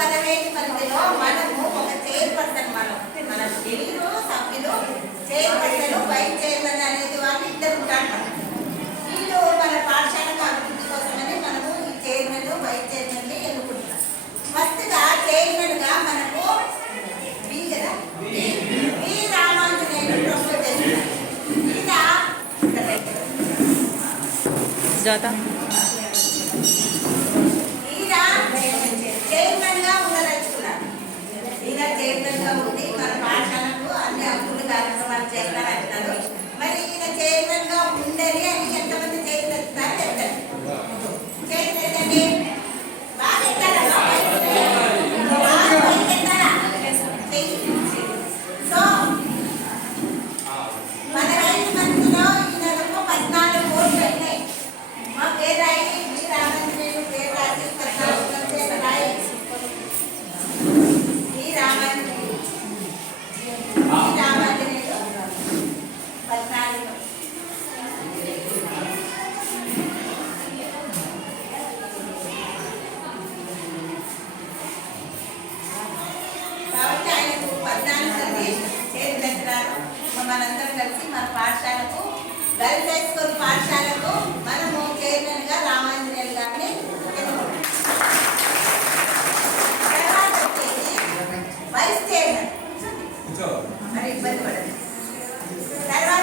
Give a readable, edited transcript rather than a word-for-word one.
15 మందిలో మనము ఒక చైర్పర్సన్ మన డీలు సభ్యులు చైర్పర్సన్ వైస్ చైర్మన్ అనేది వాళ్ళు ఇద్దరు ఉంటారు. వీళ్ళు మన పాఠశాలకు అభివృద్ధి కోసమని మనము ఈ చైర్మన్ వైస్ చైర్మన్ ఎన్నుకుంటున్నాం. ఫస్ట్గా చైర్మన్గా మనకు వి రామాంజనేయులు ప్రపోజ్ చేస్తున్నారు. చైర్మన్ గా ఉండదలుచుకున్నారు. ఈయన చైర్మన్ గా ఉండి మన పాఠశాలకు అన్ని అభివృద్ధి కార్యక్రమాలు చేస్తారంటున్నారు. మరి ఈయన చైర్మన్ గా ఉండని అని ఎంతమంది చైర్మన్ చెప్తారు? చైర్మన్ బాగా ఎత్తారా? సో మన 5 మందిలో ఈయనకు 14 ఓట్లు అయినాయి. మా పేరు రాయి, మీ రామాంజనేయులు పేరు రాసి 14 పేరు రాయి. ఈ రామాంజనేయులు 14. కాబట్టి ఆయనకు 14 మంది చేతి పెట్టారు. మనందరం కలిసి మన పాఠశాలకు గర్ల్స్ హై స్కూల్ పాఠశాలకు మనము చైర్మన్ గా రామాంజనేయులు గారిని ఎన్నుకుంటాం. తర్వాత వచ్చేసి వైస్ చైర్మన్ మరి ఇబ్బంది పడదు. తర్వాత